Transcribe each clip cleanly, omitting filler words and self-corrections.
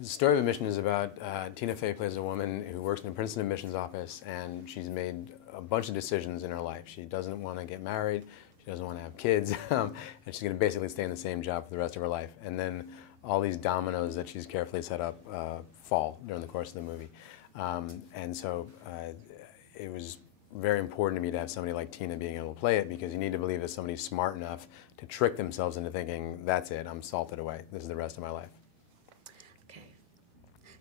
The story of Admission is about Tina Fey plays a woman who works in the Princeton admissions office, and she's made a bunch of decisions in her life. She doesn't want to get married, she doesn't want to have kids, and she's going to basically stay in the same job for the rest of her life. And then all these dominoes that she's carefully set up fall during the course of the movie. And so it was very important to me to have somebody like Tina being able to play it, because you need to believe that somebody's smart enough to trick themselves into thinking, that's it, I'm salted away, this is the rest of my life. Okay.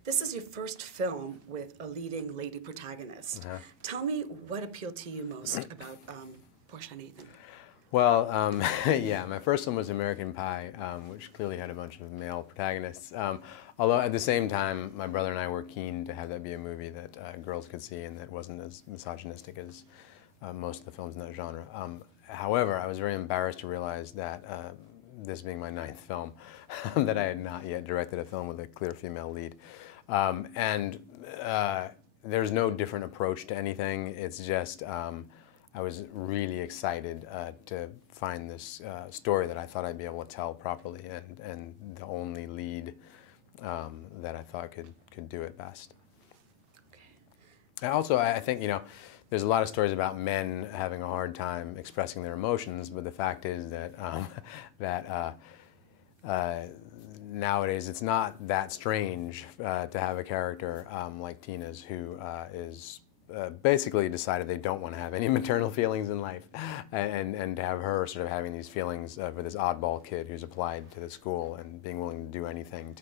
This is your first film with a leading lady protagonist. Tell me what appealed to you most about Portia and Ethan. Well, yeah, my first one was American Pie, which clearly had a bunch of male protagonists. Although at the same time, my brother and I were keen to have that be a movie that girls could see and that wasn't as misogynistic as most of the films in that genre. However, I was very embarrassed to realize that this being my 9th film, that I had not yet directed a film with a clear female lead. There's no different approach to anything. It's just I was really excited to find this story that I thought I'd be able to tell properly, and the only lead that I thought could do it best. Okay. And also, I think, you know, there's a lot of stories about men having a hard time expressing their emotions, but the fact is that nowadays it's not that strange to have a character like Tina's, who is basically decided they don't want to have any maternal feelings in life, and to have her sort of having these feelings for this oddball kid who's applied to the school and being willing to do anything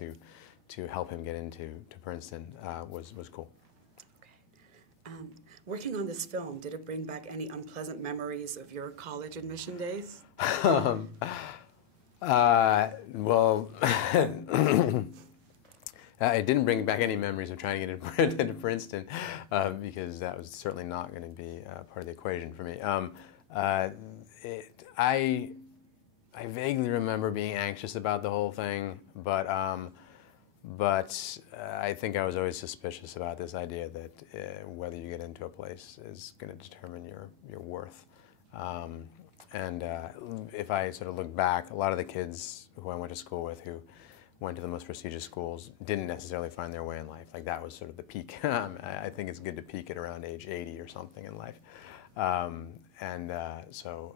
to help him get into Princeton was cool. Okay. Working on this film, did it bring back any unpleasant memories of your college admission days? Well, it didn't bring back any memories of trying to get into Princeton, because that was certainly not going to be part of the equation for me. I vaguely remember being anxious about the whole thing, but I think I was always suspicious about this idea that whether you get into a place is going to determine your worth. If I sort of look back, a lot of the kids who I went to school with who went to the most prestigious schools didn't necessarily find their way in life. Like, that was sort of the peak. I think it's good to peak at around age 80 or something in life. So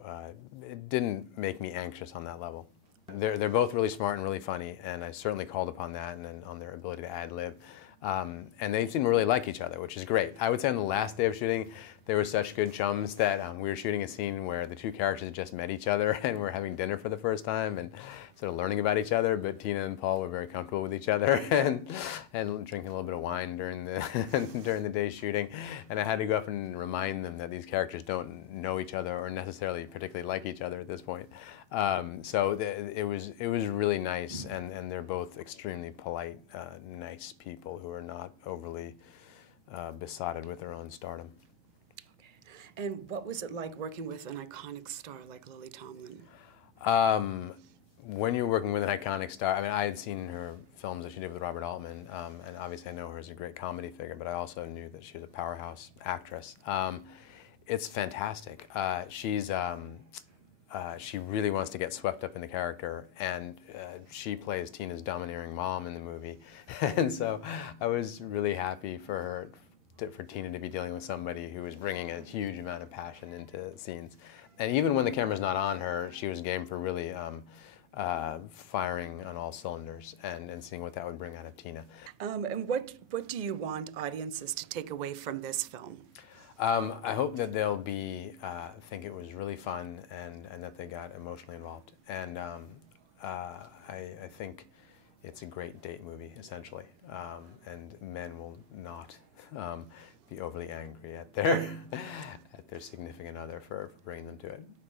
it didn't make me anxious on that level. They're both really smart and really funny, and I certainly called upon that and on their ability to ad-lib. And they seem to really like each other, which is great. I would say on the last day of shooting, they were such good chums that we were shooting a scene where the two characters had just met each other and were having dinner for the first time and sort of learning about each other, but Tina and Paul were very comfortable with each other and drinking a little bit of wine during the day's shooting. And I had to go up and remind them that these characters don't know each other or necessarily particularly like each other at this point. So it was really nice, and they're both extremely polite, nice people who are not overly besotted with their own stardom. And what was it like working with an iconic star like Lily Tomlin? When you're working with an iconic star, I mean, I had seen her films that she did with Robert Altman, and obviously I know her as a great comedy figure, but I also knew that she was a powerhouse actress. It's fantastic. She really wants to get swept up in the character, and she plays Tina's domineering mom in the movie. And so I was really happy for Tina to be dealing with somebody who was bringing a huge amount of passion into scenes. And even when the camera's not on her, she was game for really firing on all cylinders and seeing what that would bring out of Tina. And what do you want audiences to take away from this film? I hope that they'll think it was really fun and that they got emotionally involved. And I think it's a great date movie, essentially, and men will not be overly angry at their significant other for bringing them to it.